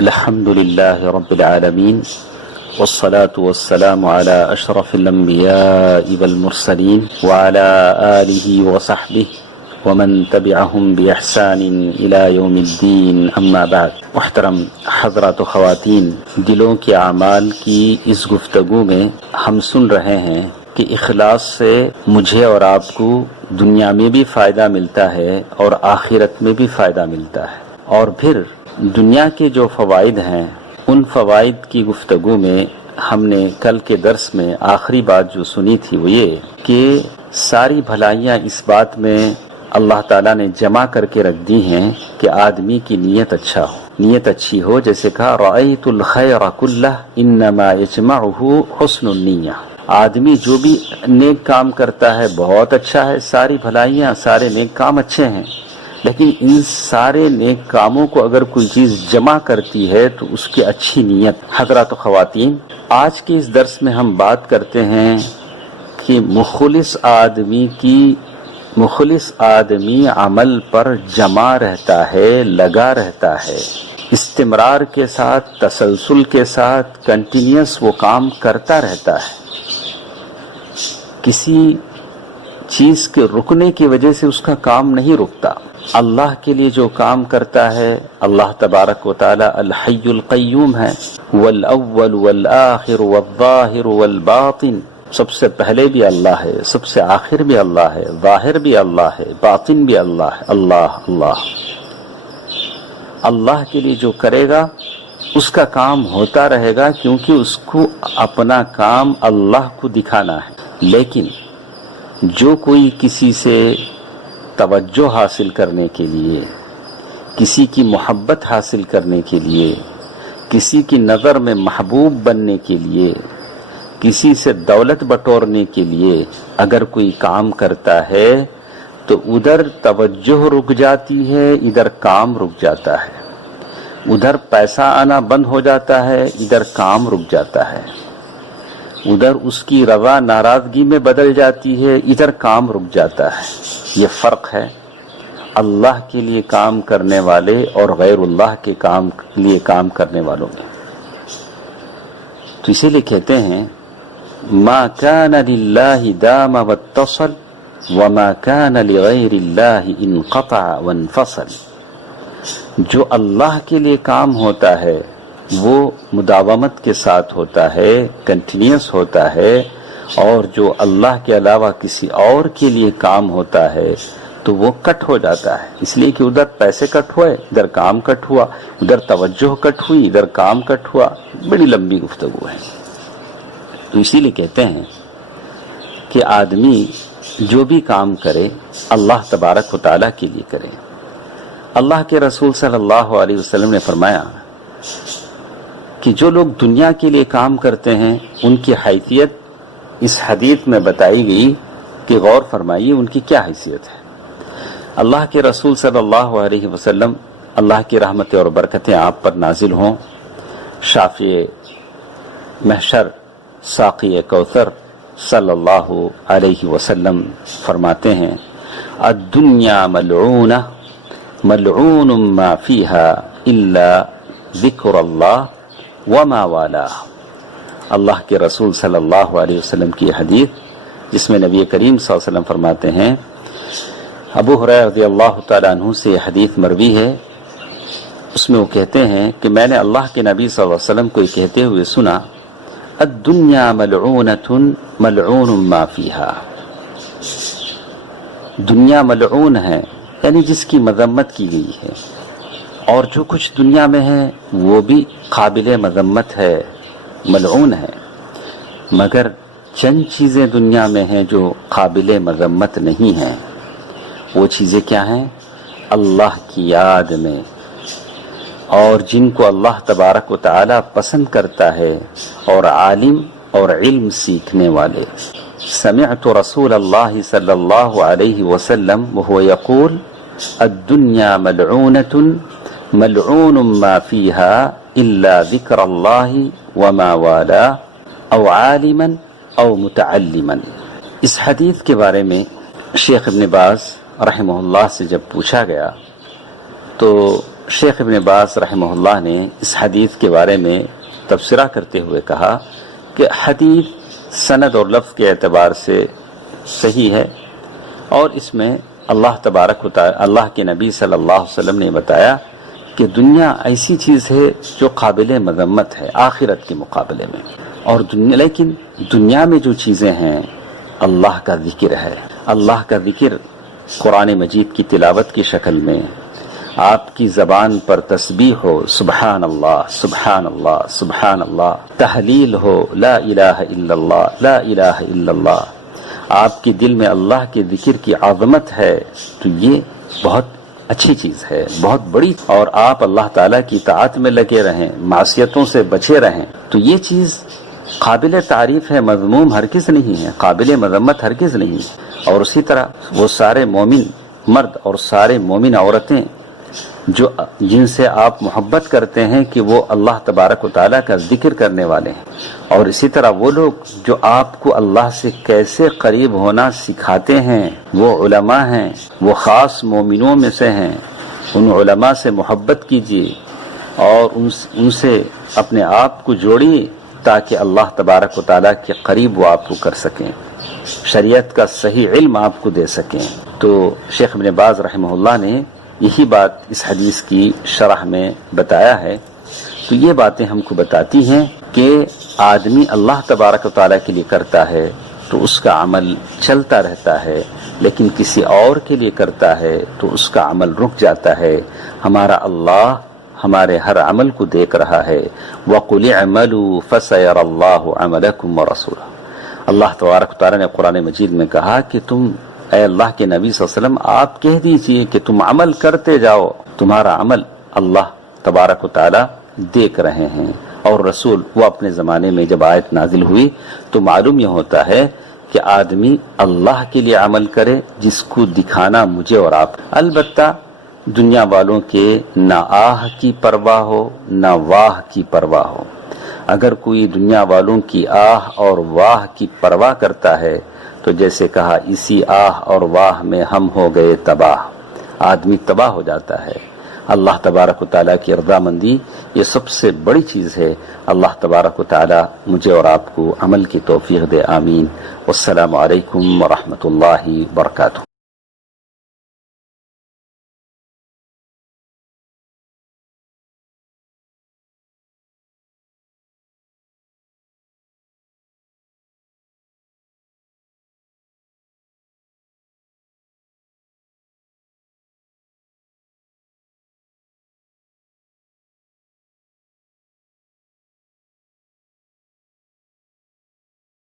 الحمد لله رب العالمين والصلاة والسلام على أشرف الأنبياء والمرسلين وعلى آله وصحبه ومن تبعهم بإحسان إلى يوم الدين أما بعد. محترم حضرات و خواتین، دلوں کے اعمال کی اس گفتگو میں ہم سن رہے ہیں کہ اخلاص سے مجھے اور آپ کو دنیا میں بھی فائدہ ملتا ہے اور آخرت میں بھی فائدہ ملتا ہے. اور پھر دنیا کے جو فوائد ہیں ان فوائد کی گفتگو میں ہم نے کل کے درس میں آخری بات جو سنی تھی وہ یہ کہ ساری بھلائیاں اس بات میں اللہ تعالیٰ نے جمع کر کے رکھ دی ہیں کہ آدمی کی نیت اچھا ہو، نیت اچھی ہو. جیسے کہا رأیت الخیر کلہ انما یجمعہ حسن النیہ. آدمی جو بھی نیک کام کرتا ہے بہت اچھا ہے، ساری بھلائیاں سارے نیک کام اچھے ہیں، لیکن ان سارے نیک کاموں کو اگر کوئی چیز جمع کرتی ہے تو اس کی اچھی نیت. حضرات و خواتین، آج کے اس درس میں ہم بات کرتے ہیں کہ مخلص آدمی عمل پر جمع رہتا ہے، لگا رہتا ہے، استمرار کے ساتھ، تسلسل کے ساتھ کنٹینیوس وہ کام کرتا رہتا ہے. کسی چیز کے رکنے کی وجہ سے اس کا کام نہیں رکتا. اللہ کے لیے جو کام کرتا ہے، اللہ تبارک و تعالی الحی القیوم ہے، والاول والآخر والظاہر والباطن. سب سے پہلے بھی اللہ ہے، سب سے آخر بھی اللہ ہے، ظاہر بھی اللہ ہے، باطن بھی اللہ ہے. اللہ کے لیے جو کرے گا اس کا کام ہوتا رہے گا، کیونکہ اس کو اپنا کام اللہ کو دکھانا ہے. لیکن جو کوئی کسی سے توجہ حاصل کرنے کے لیے، کسی کی محبت حاصل کرنے کے لیے، کسی کی نظر میں محبوب بننے کے لیے، کسی سے دولت بٹورنے کے لیے اگر کوئی کام کرتا ہے تو ادھر توجہ رک جاتی ہے، ادھر کام رک جاتا ہے. ادھر پیسہ آنا بند ہو جاتا ہے، ادھر کام رک جاتا ہے. ادھر اس کی رضا ناراضگی میں بدل جاتی ہے، ادھر کام رک جاتا ہے. یہ فرق ہے اللہ کے لیے کام کرنے والے اور غیر اللہ کے لیے کام کرنے والوں میں. تو اسی لیے کہتے ہیں ما كان للہ دام واتصل وما كان لغیر اللہ انقطع وانفصل. جو اللہ کے لیے کام ہوتا ہے وہ مداومت کے ساتھ ہوتا ہے، کنٹینیوس ہوتا ہے، اور جو اللہ کے علاوہ کسی اور کے لیے کام ہوتا ہے تو وہ کٹ ہو جاتا ہے. اس لیے کہ ادھر پیسے کٹ ہوئے، ادھر کام کٹ ہوا، ادھر توجہ کٹ ہوئی، ادھر کام کٹ ہوا. بڑی لمبی گفتگو ہے. تو اسی لیے کہتے ہیں کہ آدمی جو بھی کام کرے اللہ تبارک و تعالیٰ کے لیے کرے. اللہ کے رسول صلی اللہ علیہ وسلم نے فرمایا کہ جو لوگ دنیا کے لیے کام کرتے ہیں ان کی حیثیت اس حدیث میں بتائی گئی کہ غور فرمائیے ان کی کیا حیثیت ہے. اللہ کے رسول صلی اللہ علیہ وسلم، اللہ کی رحمتیں اور برکتیں آپ پر نازل ہوں، شافع محشر ساقی کوثر صلی اللہ علیہ وسلم فرماتے ہیں الدنیا ملعونہ ملعون ما فیہا الا ذکر اللہ وما والاہ. اللہ کے رسول صلی اللہ علیہ وسلم کی حدیث جس میں نبی کریم صلی اللہ علیہ وسلم فرماتے ہیں، ابو ہریرہ رضی اللہ تعالیٰ عنہ سے یہ حدیث مروی ہے، اس میں وہ کہتے ہیں کہ میں نے اللہ کے نبی صلی اللہ علیہ وسلم کو یہ کہتے ہوئے سنا الدنیا ملعونۃ ملعون ما فیہا. دنیا ملعون ہے یعنی جس کی مذمت کی گئی ہے، اور جو کچھ دنیا میں ہے وہ بھی قابل مذمت ہے، ملعون ہے. مگر چند چیزیں دنیا میں ہیں جو قابل مذمت نہیں ہیں. وہ چیزیں کیا ہیں؟ اللہ کی یاد میں، اور جن کو اللہ تبارک و تعالی پسند کرتا ہے، اور عالم اور علم سیکھنے والے. سمعت رسول اللہ صلی اللہ علیہ وسلم وهو يقول الدنیا ملعونۃ ملعون ما فیها الا ذکر اللہ وما والا او عالما او متعلما. اس حدیث کے بارے میں شیخ ابن باز رحمہ اللہ سے جب پوچھا گیا تو شیخ ابن باز رحمہ اللہ نے اس حدیث کے بارے میں تبصرہ کرتے ہوئے کہا کہ حدیث سند اور لفظ کے اعتبار سے صحیح ہے، اور اس میں اللہ تبارک و تعالی اللہ کے نبی صلی اللہ علیہ وسلم نے بتایا کہ دنیا ایسی چیز ہے جو قابل مذمت ہے آخرت کے مقابلے میں، اور لیکن دنیا میں جو چیزیں ہیں اللہ کا ذکر ہے، اللہ کا ذکر قرآن مجید کی تلاوت کی شکل میں، آپ کی زبان پر تسبیح ہو سبحان اللہ سبحان اللہ سبحان اللہ، تحلیل ہو لا الہ الا اللہ لا الہ الا اللہ، آپ کے دل میں اللہ کے ذکر کی عظمت ہے، تو یہ بہت اچھی چیز ہے، بہت بڑی، اور آپ اللہ تعالیٰ کی اطاعت میں لگے رہیں، معصیتوں سے بچے رہیں، تو یہ چیز قابل تعریف ہے، مذموم ہرگز نہیں ہے، قابل مذمت ہرگز نہیں ہے۔ اور اسی طرح وہ سارے مومن مرد اور سارے مومن عورتیں جن سے آپ محبت کرتے ہیں کہ وہ اللہ تبارک و تعالیٰ کا ذکر کرنے والے ہیں، اور اسی طرح وہ لوگ جو آپ کو اللہ سے کیسے قریب ہونا سکھاتے ہیں وہ علماء ہیں، وہ خاص مومنوں میں سے ہیں، ان علماء سے محبت کیجیے اور ان سے اپنے آپ کو جوڑیے تاکہ اللہ تبارک و تعالیٰ کے قریب وہ آپ کو کر سکیں، شریعت کا صحیح علم آپ کو دے سکیں۔ تو شیخ ابن باز رحمہ اللہ نے یہی بات اس حدیث کی شرح میں بتایا ہے۔ تو یہ باتیں ہم کو بتاتی ہیں کہ آدمی اللہ تبارک و تعالیٰ کے لیے کرتا ہے تو اس کا عمل چلتا رہتا ہے، لیکن کسی اور کے لیے کرتا ہے تو اس کا عمل رک جاتا ہے۔ ہمارا اللہ ہمارے ہر عمل کو دیکھ رہا ہے۔ وَقُلِ اعْمَلُوا فَسَيَرَى اللَّهُ عَمَلَكُمْ وَرَسُولُهُ، اللہ تبارک و تعالیٰ نے قرآن مجید میں کہا کہ تم اے اللہ کے نبی صلی اللہ علیہ وسلم آپ کہہ دیجئے کہ تم عمل کرتے جاؤ، تمہارا عمل اللہ تبارک و تعالیٰ دیکھ رہے ہیں۔ اور رسول وہ اپنے زمانے میں جب آیت نازل ہوئی تو معلوم یہ ہوتا ہے کہ آدمی اللہ کے لیے عمل کرے جس کو دکھانا مجھے اور آپ، البتہ دنیا والوں کے نہ آہ کی پرواہ ہو نہ واہ کی پرواہ ہو۔ اگر کوئی دنیا والوں کی آہ اور واہ کی پرواہ کرتا ہے تو جیسے کہا اسی آہ اور واہ میں ہم ہو گئے تباہ، آدمی تباہ ہو جاتا ہے۔ اللہ تبارک و تعالیٰ کی رضامندی یہ سب سے بڑی چیز ہے۔ اللہ تبارک و تعالیٰ مجھے اور آپ کو عمل کی توفیق دے، آمین۔ والسلام علیکم ورحمۃ اللہ وبرکاتہ۔